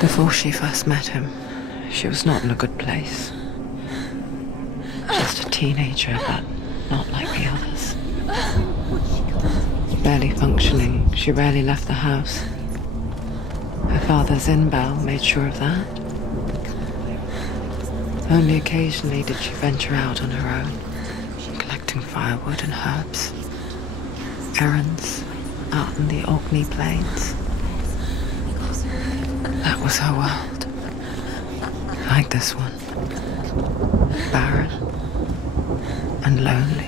Before she first met him, she was not in a good place. Just a teenager, but not like the others. Barely functioning, she rarely left the house. Her father's in-bell made sure of that. Only occasionally did she venture out on her own, collecting firewood and herbs. Errands out in the Orkney Plains. That was her world. Like this one. Barren and lonely.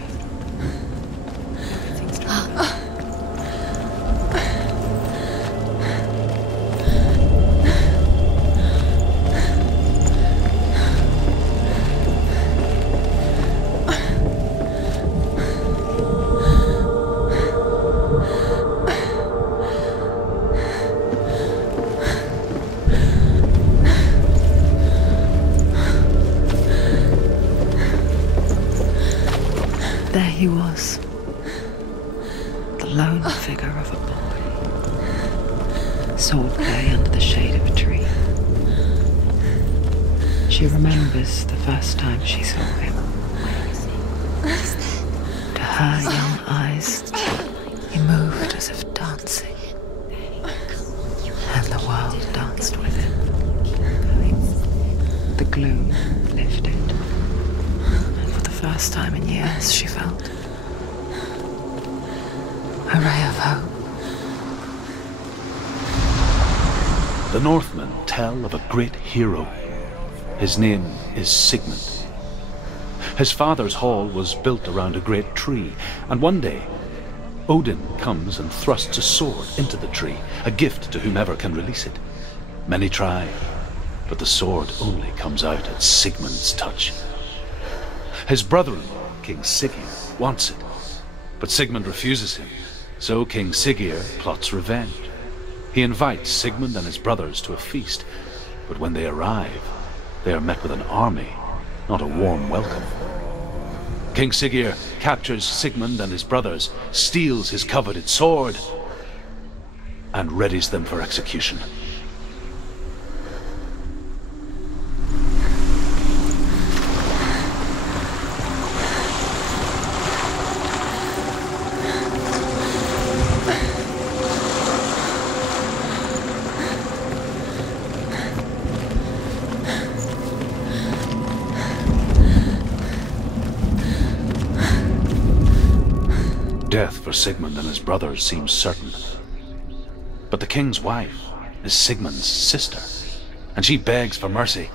There he was, the lone figure of a boy, sword play under the shade of a tree. She remembers the first time she saw him. To her young eyes, he moved as if dancing, and the world danced with him. The gloom lifted. First time in years, she felt a ray of hope. The Northmen tell of a great hero. His name is Sigmund. His father's hall was built around a great tree, and one day Odin comes and thrusts a sword into the tree, a gift to whomever can release it. Many try, but the sword only comes out at Sigmund's touch. His brother-in-law, King Siggeir, wants it, but Sigmund refuses him, so King Siggeir plots revenge. He invites Sigmund and his brothers to a feast, but when they arrive, they are met with an army, not a warm welcome. King Siggeir captures Sigmund and his brothers, steals his coveted sword, and readies them for execution. Death for Sigmund and his brothers seems certain. But the king's wife is Sigmund's sister, and she begs for mercy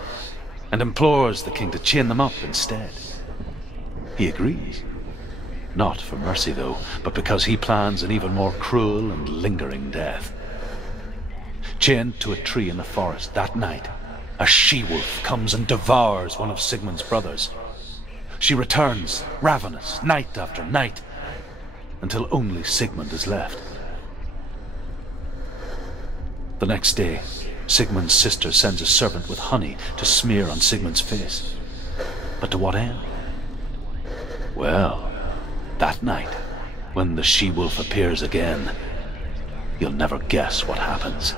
and implores the king to chain them up instead. He agrees. Not for mercy, though, but because he plans an even more cruel and lingering death. Chained to a tree in the forest that night, a she-wolf comes and devours one of Sigmund's brothers. She returns, ravenous, night after night, until only Sigmund is left. The next day, Sigmund's sister sends a servant with honey to smear on Sigmund's face. But to what end? Well, that night, when the she-wolf appears again, you'll never guess what happens.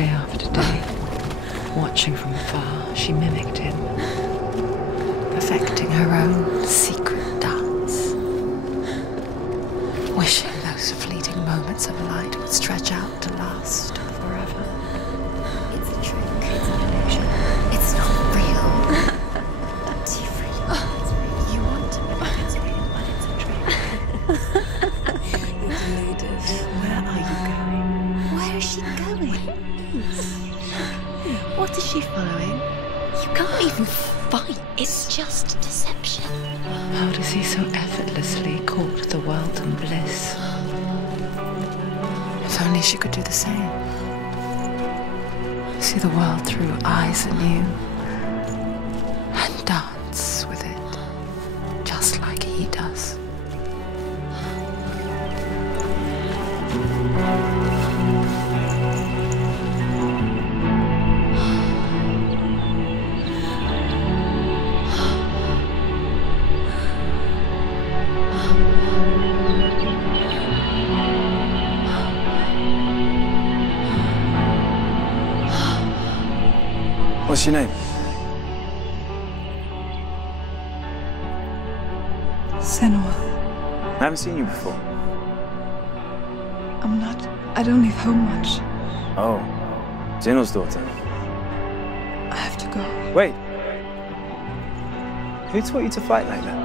Day after day, watching from afar, she mimicked him, perfecting her own secret dance, wishing those fleeting moments of light would stretch out to last forever. It's a trick. It's an illusion. It's not real. It's real. You want to believe it's real, but it's a trick. You're deluded. Where are you going? Where is she going? What is she following? You can't even fight. It's just deception. How does he so effortlessly court the world and bliss? If only she could do the same. See the world through eyes anew and dance with it, just like he does. What's your name? Senua. I haven't seen you before. I don't leave home much. Oh, Zenua's daughter. I have to go. Wait. Who taught you to fight like that?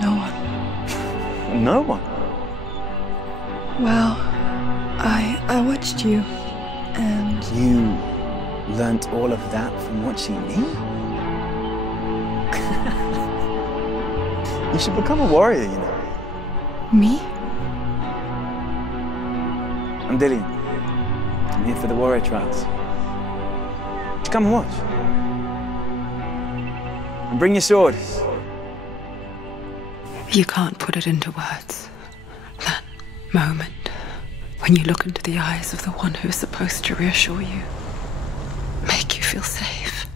No one. No one. Well, I watched you, and You learnt all of that from watching me? You should become a warrior, you know. me? I'm Dillian. I'm here for the warrior trials. Come and watch. And bring your sword. You can't put it into words. That moment when you look into the eyes of the one who is supposed to reassure you, make you feel safe.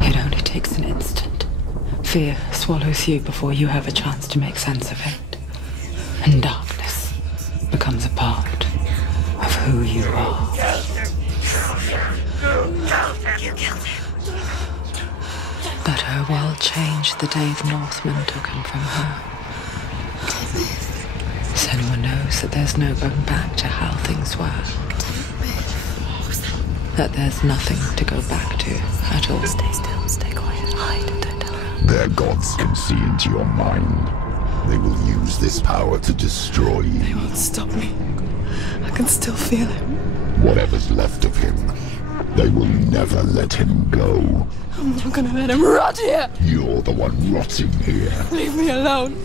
It only takes an instant. Fear swallows you before you have a chance to make sense of it. And darkness becomes a part of who you are. You killed him. But her world changed the day the Northmen took him from her. Senua knows that there's no going back to how things were. That there's nothing to go back to at all. Stay still, stay quiet, hide, don't tell her. Their gods can see into your mind. They will use this power to destroy They you. won't stop me. I can still feel him. Whatever's left of him, they will never let him go. I'm not gonna let him rot here. You're the one rotting here. Leave me alone.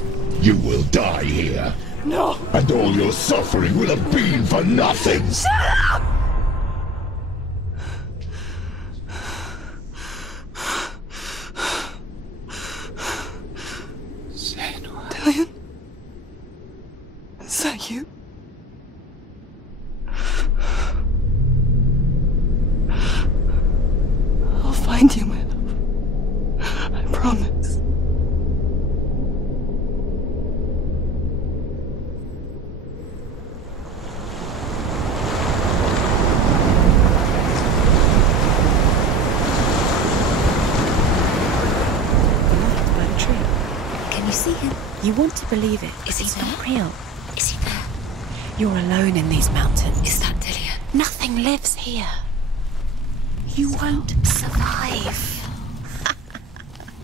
You will die here. No. And all your suffering will have been for nothing. Shut up! Senua. Dillian? Is that you? I'll find you, my love. I promise. By the tree. Can you see him? You want to believe it. Is he not real? Is he there? You're alone in these mountains. Is that Dillian? Nothing lives here. You won't survive.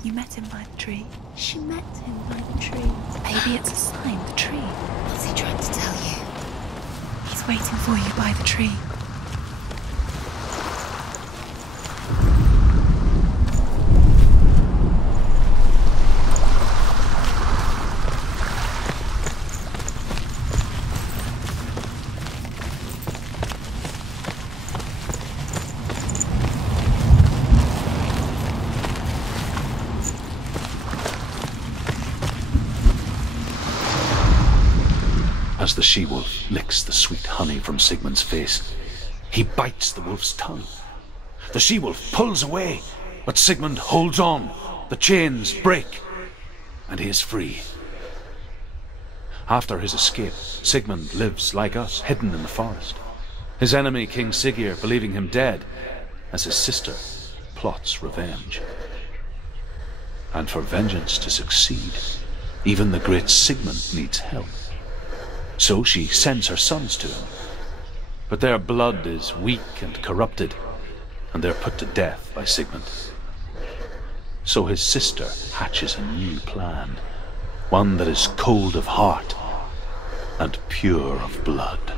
You met him by the tree. She met him by the tree. Maybe it's a sign, the tree. What's he trying to tell you? He's waiting for you by the tree. As the she-wolf licks the sweet honey from Sigmund's face, he bites the wolf's tongue. The she-wolf pulls away, but Sigmund holds on. The chains break, and he is free. After his escape, Sigmund lives like us, hidden in the forest. His enemy, King Siggeir, believing him dead, as his sister plots revenge. And for vengeance to succeed, even the great Sigmund needs help. So she sends her sons to him. But their blood is weak and corrupted, and they're put to death by Sigmund. So his sister hatches a new plan, one that is cold of heart and pure of blood.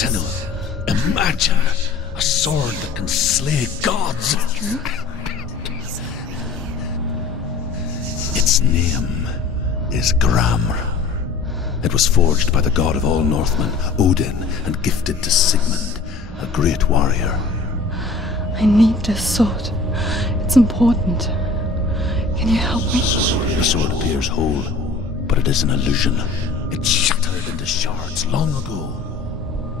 Senua, imagine a sword that can slay gods. Its name is Gramr. It was forged by the god of all Northmen, Odin, and gifted to Sigmund, a great warrior. I need this sword. It's important. Can you help me? The sword appears whole, but it is an illusion. It shattered into shards long ago.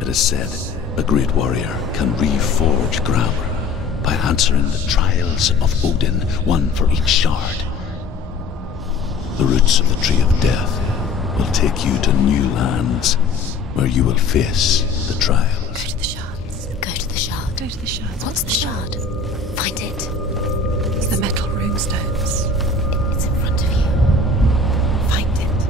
It is said a great warrior can reforge Gramr by answering the trials of Odin, one for each shard. The roots of the Tree of Death will take you to new lands where you will face the trials. Go to the shards. Go to the shard. Go to the shards. What's the shard? Find it. It's the metal runestones. It's in front of you. Find it.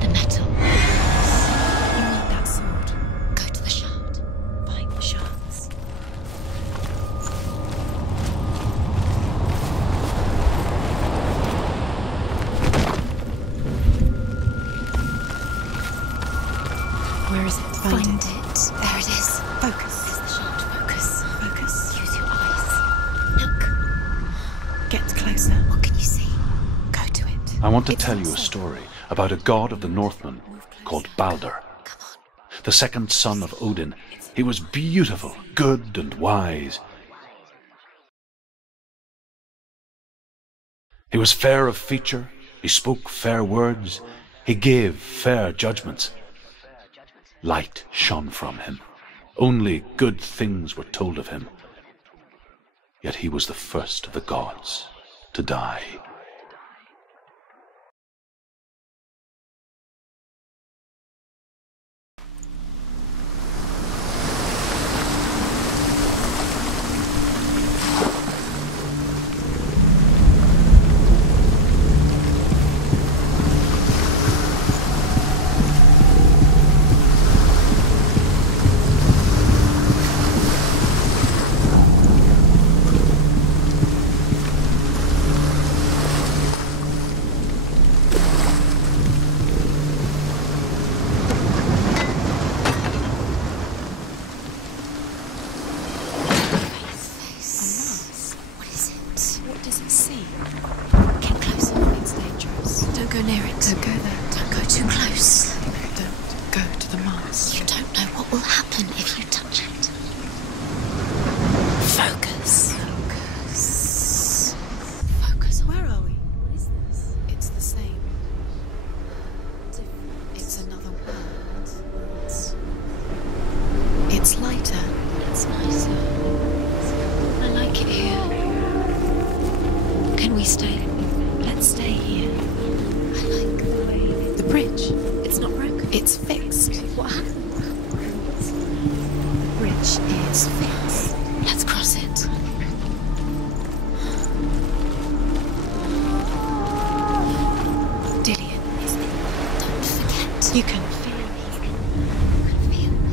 The metal. You need that sword. Go to the shard. Find the shards. Where is it? Find it. There it is. Focus. There's the shard. Focus. Focus. Use your eyes. Look. Get closer. What can you see? Go to it. I want to tell you a story about a god of the Northmen called Baldur. Come on. The second son of Odin. He was beautiful, good and wise. He was fair of feature, he spoke fair words, he gave fair judgments. Light shone from him. Only good things were told of him. Yet he was the first of the gods to die. What is it? What does it see? Get closer. It's dangerous. Don't go near it. Don't go there. Don't go too close. Don't go to the mask. You don't know what will happen if you touch it. Focus. Focus. Focus. Where are we? What is this? It's the same. It's another world. It's lighter. It's nicer. I like it here. Can we stay? Let's stay here. I like the way The bridge. It's not broken. It's fixed. What happened? The bridge is fixed. Let's cross it. Dillion is there. Don't forget. You can feel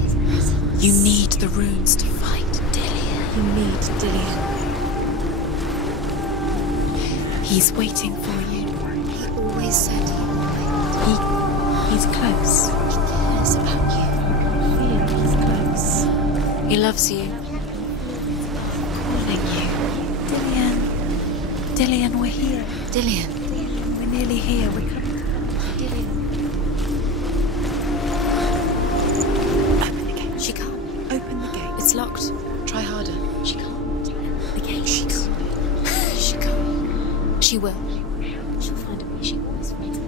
his presence. You need the runes to fight Dillion. You need Dillion. He's waiting for you. He always said he would. He's close. He cares about you. Feel he's close. He loves you. Calling you. Dillion. Dillion, we're here. Dillion. We're nearly here. We're coming. Dillion. Open the gate. She can't. Open the gate. It's locked. Try harder. She can't. The gate. She can't. She can't. She will. She'll find a way. She always finds a way.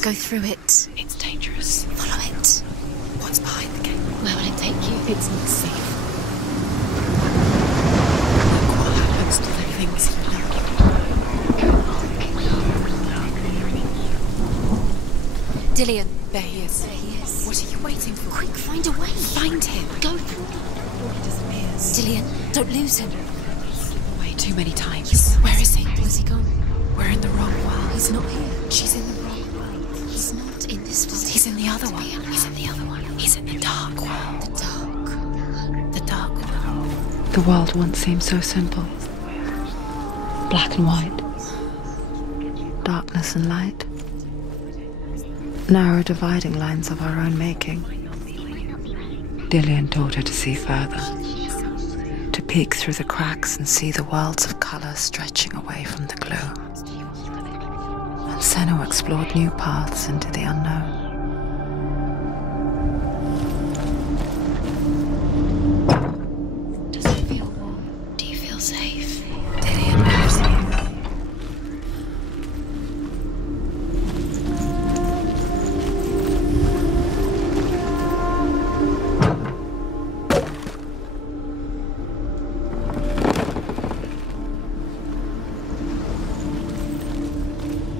Go through it. It's dangerous. Follow it. What's behind the gate? Where will it take you? It's not safe. Look what happens to the things you love. Dillion. There he is. There he is. What are you waiting for? Quick, find a way. Find him. Go through it before he disappears. Dillion, don't lose him. Away too many times. Where is he? Where's he gone? We're in the wrong world. He's not here. She's in the wrong world. He's not in this world. He's in the other one. He's in the other one. He's in the dark world. The dark world. The world once seemed so simple. Black and white. Darkness and light. Narrow dividing lines of our own making. Dillion taught her to see further. To peek through the cracks and see the worlds of colour stretching away from the gloom. And Senua explored new paths into the unknown. Does it feel warm? Do you feel safe? Dillion loves you.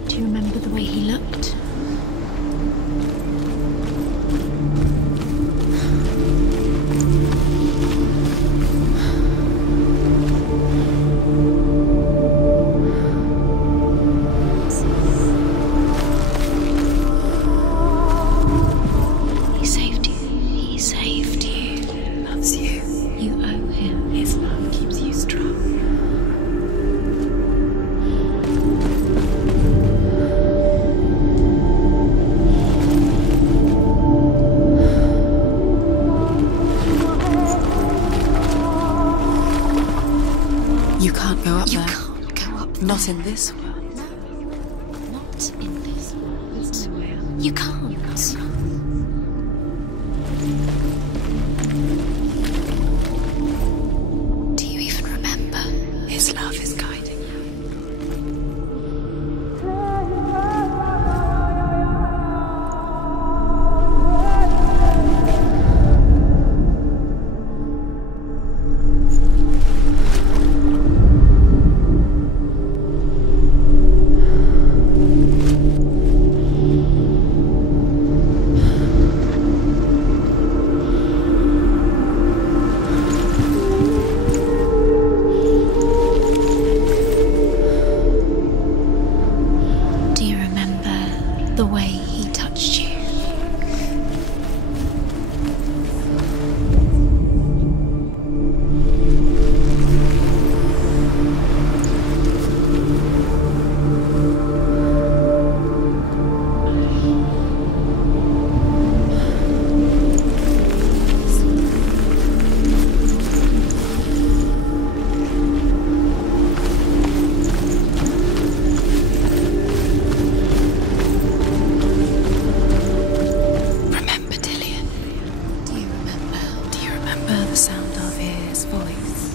Do you remember the way he looked? He saved you. He saved you. Loves you. You owe him. His love keeps you strong. You can't go up there. You can't go up there. Not in this world. No. Not in this world. You can't. Do you even remember? His love is guiding you. sound of his voice.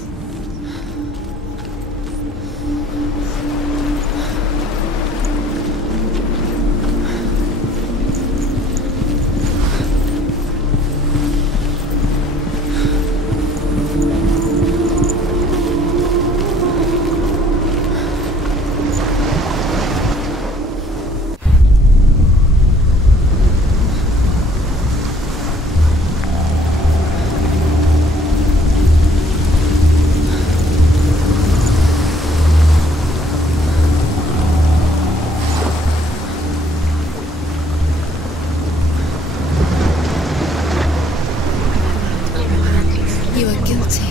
You are guilty.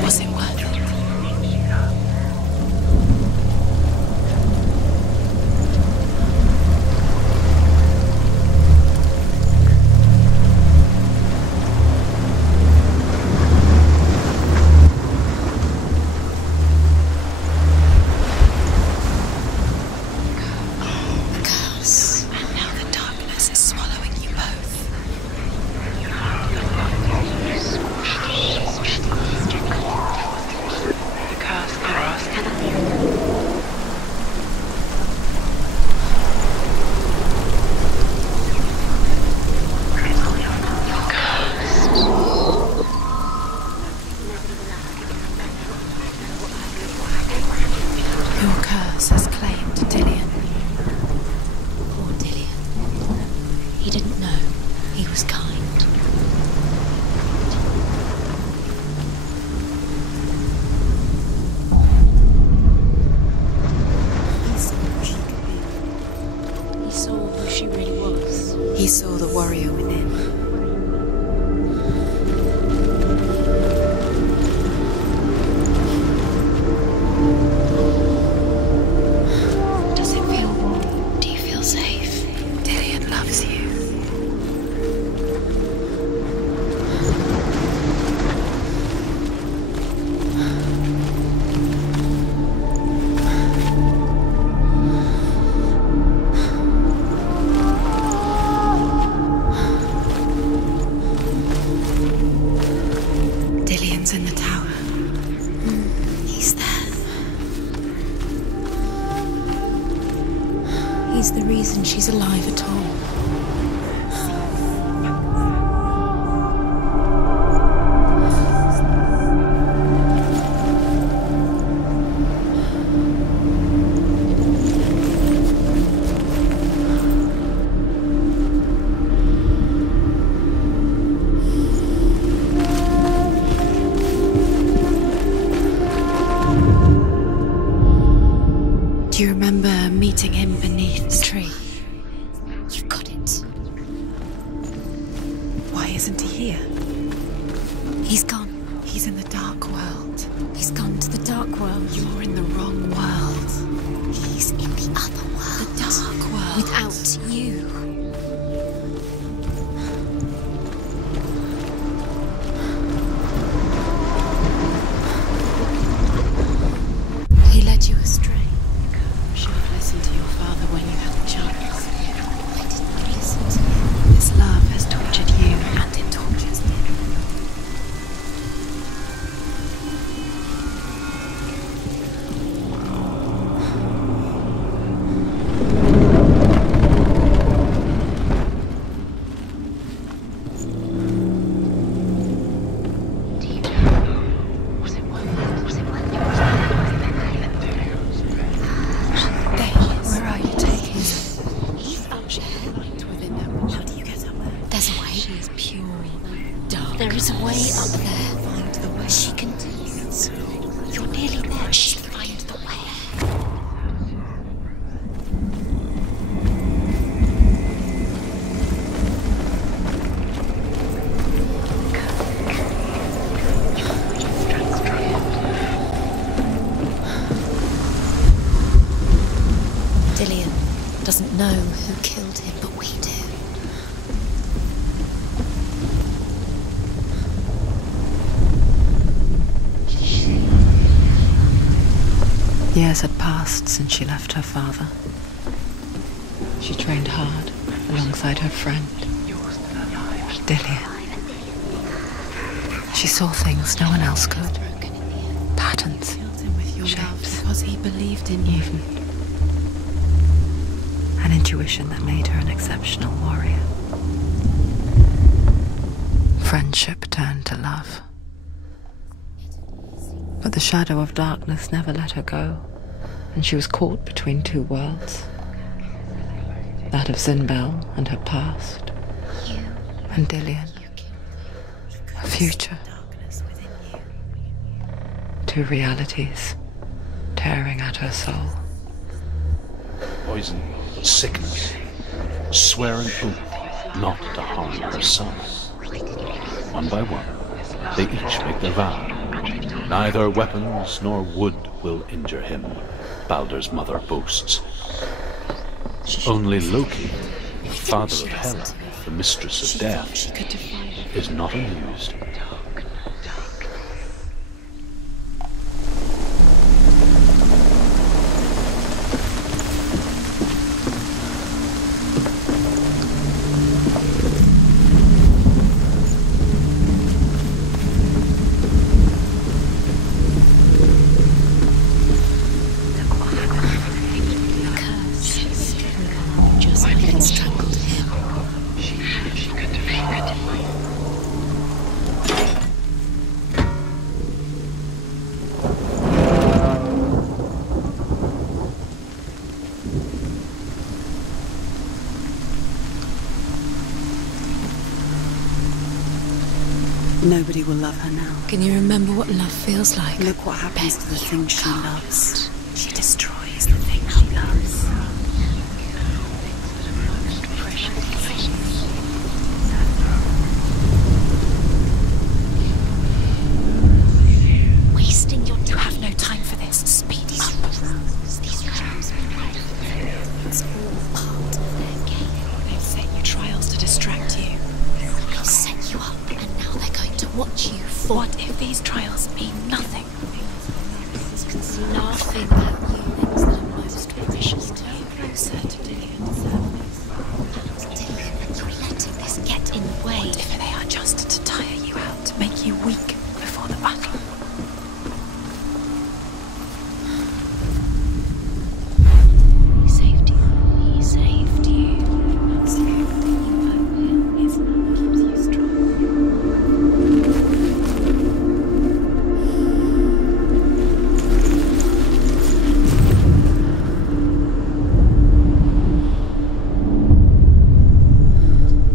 Was it worth it? The curse. And now the darkness is swallowing you both. Your curse has claimed Dillion. Poor Dillion. He didn't know. He was kind. He saw who she really was. He saw the warrior within. Does it feel warm? Do you feel safe? Dillion loves you. Dillion's in the tower. He's there. He's the reason she's alive at all. Do you remember meeting him beneath the tree? You've got it. Why isn't he here? He's gone. He's in the dark world. He's gone to the dark world. You're in the wrong world. He's in the other world. The dark world. Without you. He led you astray. Should have listened to your father when you had the chance. I didn't listen to him. This love has tortured you, and it tortures me. There is a way up there. Find the way. She can do it. You're nearly there. She'll find the way. Dillion doesn't know who killed him, but we do. Years had passed since she left her father. She trained hard alongside her friend, Dillion. She saw things no one else could. Patterns, shapes. Because he believed in you. An intuition that made her an exceptional warrior. Friendship turned to love. But the shadow of darkness never let her go, and she was caught between two worlds. That of Zinbel and her past, and Dillian, her future. Two realities tearing at her soul. Poison, sickness, swear an oath not to harm her son. One by one, they each make their vow. Neither weapons nor wood will injure him, Baldur's mother boasts. Only Loki, father of Hela, the mistress of death, is not amused. Nobody will love her now. Can you remember what love feels like? Look what happens to the things she loves. She destroys the things she loves. Wasting your time. You have no time for this. Speed up. These trials. It's all part of their game. They've set you trials to distract you. They'll set you up, and now they're going to watch you fall. What if these trials mean nothing? Laughing at you, things that are most precious to you. Closer to Dillian's surface. Dillian, and you're letting this get in the way. What if they are just to tire you out, to make you weak before the battle? He saved you. He saved you. That's the only thing you owe him. His love keeps you strong.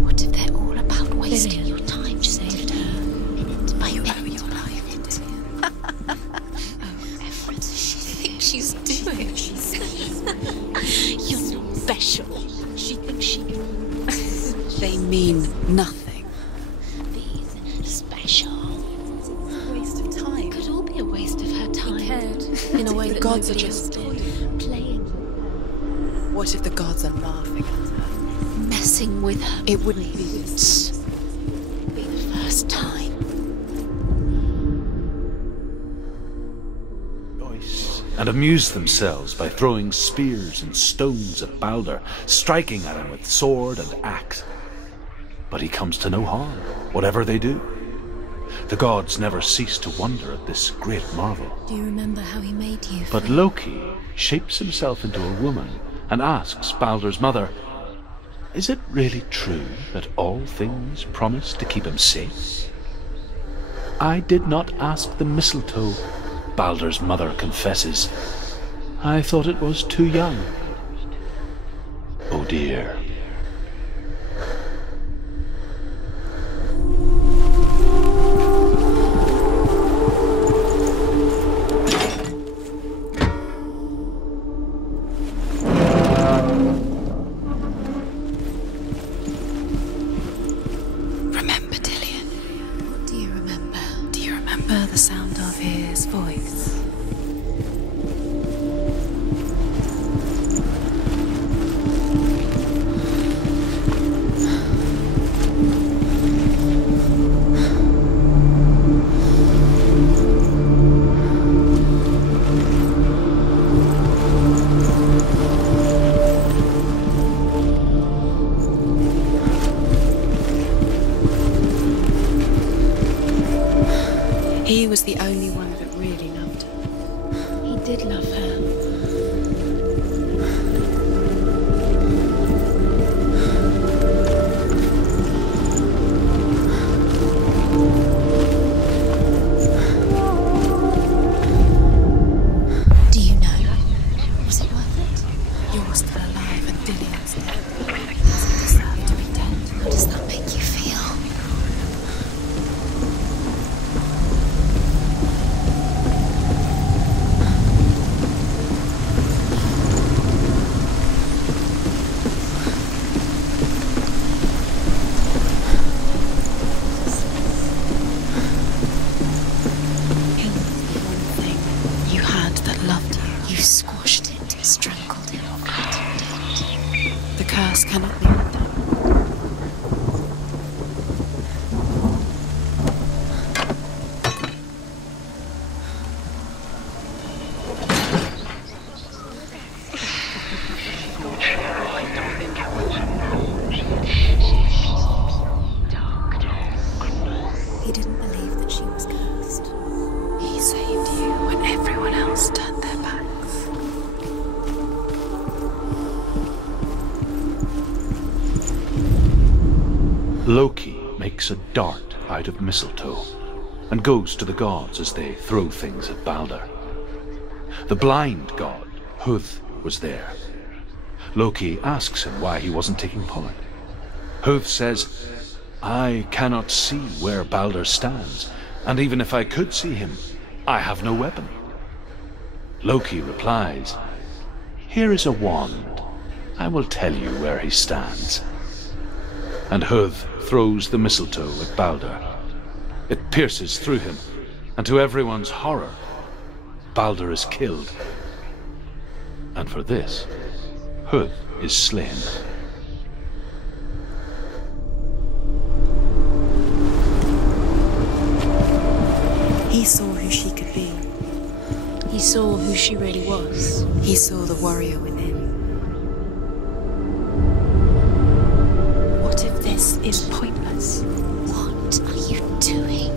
What if they're all about wasting your time? Just saved her. By your life. Oh, what does she think she's doing? You're not special. She thinks she can. They mean nothing. These special. Waste of time. Could all be a waste of her time. He cared in a way that gods are nobody just else did. Playing, What if the gods are laughing at her? messing with her. It wouldn't be this. Be the first time. And amuse themselves by throwing spears and stones at Baldur, striking at him with sword and axe. But he comes to no harm, whatever they do. The gods never cease to wonder at this great marvel. Do you remember how he made you? But Loki shapes himself into a woman and asks Baldur's mother, "Is it really true that all things promise to keep him safe?" "I did not ask the mistletoe," Baldur's mother confesses. "I thought it was too young." Oh dear. Remember Dillian? What do you remember? Do you remember the sound of his voice? He was the only one that really loved her. He did love her. Do you know? Was it worth it? You're still alive and Dillian's dead. Does he deserve to be dead? How does that make you feel? You squashed it, strangled it, flattened it. The curse cannot be undone. He didn't believe that she was cursed. He saved you when everyone else turned their backs. Loki makes a dart out of mistletoe and goes to the gods as they throw things at Balder. The blind god, Huth, was there. Loki asks him why he wasn't taking part. Huth says, "I cannot see where Balder stands, and even if I could see him, I have no weapon." Loki replies, "Here is a wand. I will tell you where he stands." And Huth throws the mistletoe at Balder. It pierces through him, and to everyone's horror, Balder is killed. And for this, Huth is slain. He saw who she could be. He saw who she really was. He saw the warrior within. What if this is pointless? What are you doing?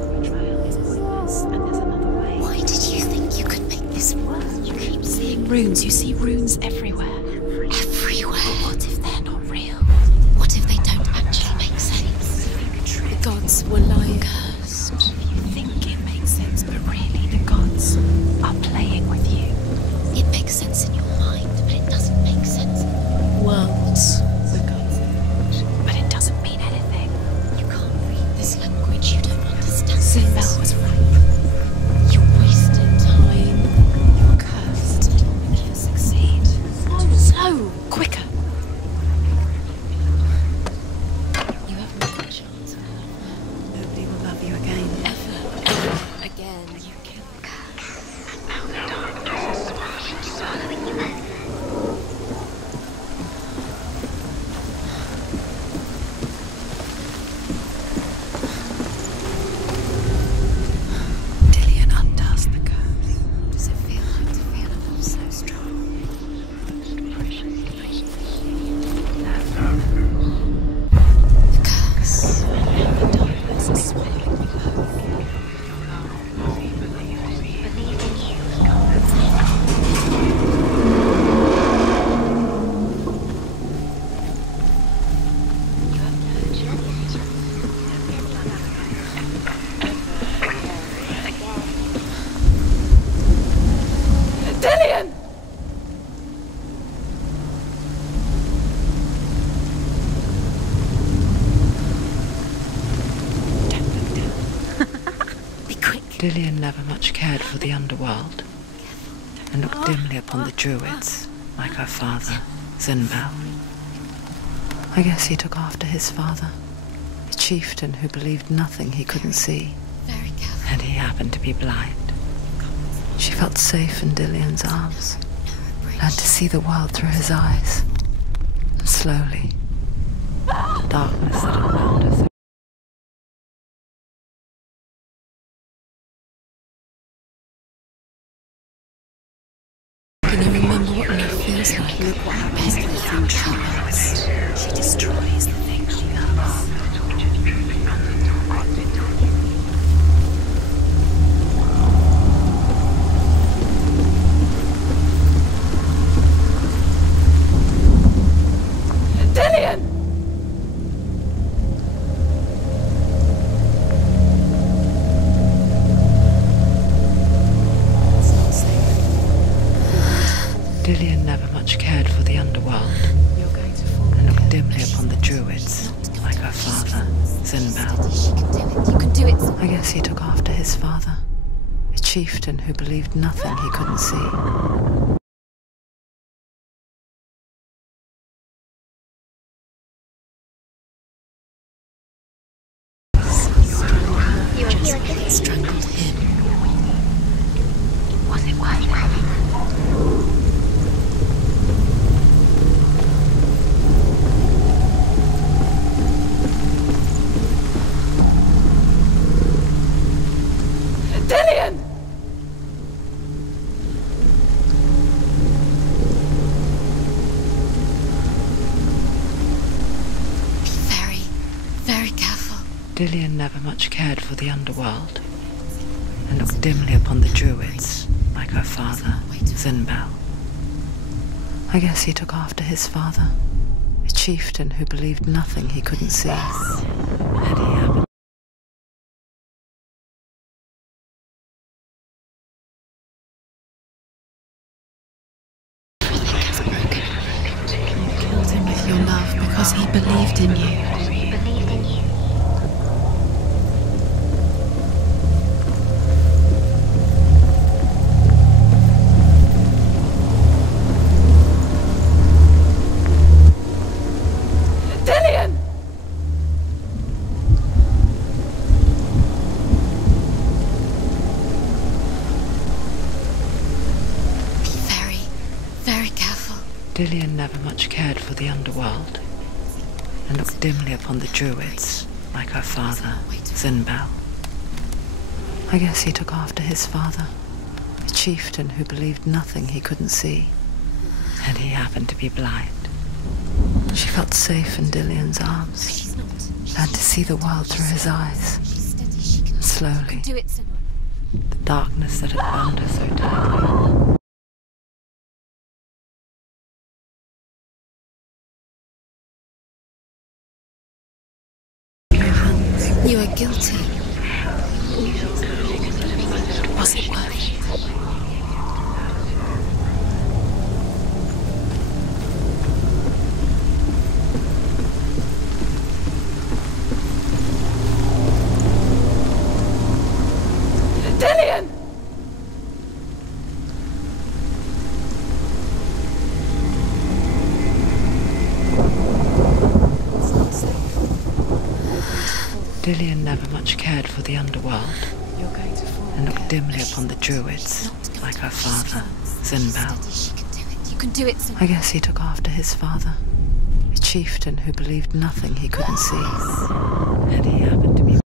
The betrayal is pointless, and there's another way. Why did you think you could make this work? You keep seeing runes. You see runes everywhere. Everywhere. But what if they're not real? What if they don't actually make sense? The gods were lying. Cursed. You think it makes sense, but really the gods are playing with you. It makes sense in your mind, but it doesn't make sense. Worlds. The gods. But it doesn't mean anything. You can't read this language. You don't understand. Senua was right. You wasted time. You were cursed. You'll never succeed. Slow. Quicker. You have no chance. Nobody will love you again. Ever again. You killed the curse. And now the darkness is swallowing you up. Dillian undoes the curse. What does it feel like to feel a love so strong? The curse. The darkness is swallowing you up. Dillian! Don't look down. Be quick. Dillian never much cared for the underworld and looked dimly upon the druids, like her father, Zinbel. I guess he took after his father, a chieftain who believed nothing he couldn't see, Very careful. and he happened to be blind. She felt safe in Dillian's arms, learned to see the world through his eyes, and slowly, the darkness that enveloped her. Can you remember what love feels like? Look what happens to the thing she loves. She destroys the thing she loves. I guess he took after his father, a chieftain who believed nothing he couldn't see. You strangled him. Was it worth it? Dillion! Be very, very careful. Dillion never much cared for the underworld, and looked dimly upon the druids, like her father, Zinbel. I guess he took after his father, a chieftain who believed nothing he couldn't see. Had he happened? You killed him with your love because he believed in you. Dillion! Be very, very careful. Dillion never much cared for the underworld, and looked dimly upon the druids, like her father, Zinbel. I guess he took after his father, a chieftain who believed nothing he couldn't see, and he happened to be blind. She felt safe in Dillion's arms, learned to see the world through his eyes. Slowly, the darkness that had bound her so tightly. You are guilty. Was it worth it? Dillion! Dillion never much cared for the underworld, and looked dimly upon the druids, like her father, Zinbel. You can do it. I guess he took after his father, a chieftain who believed nothing he couldn't see, and he happened to be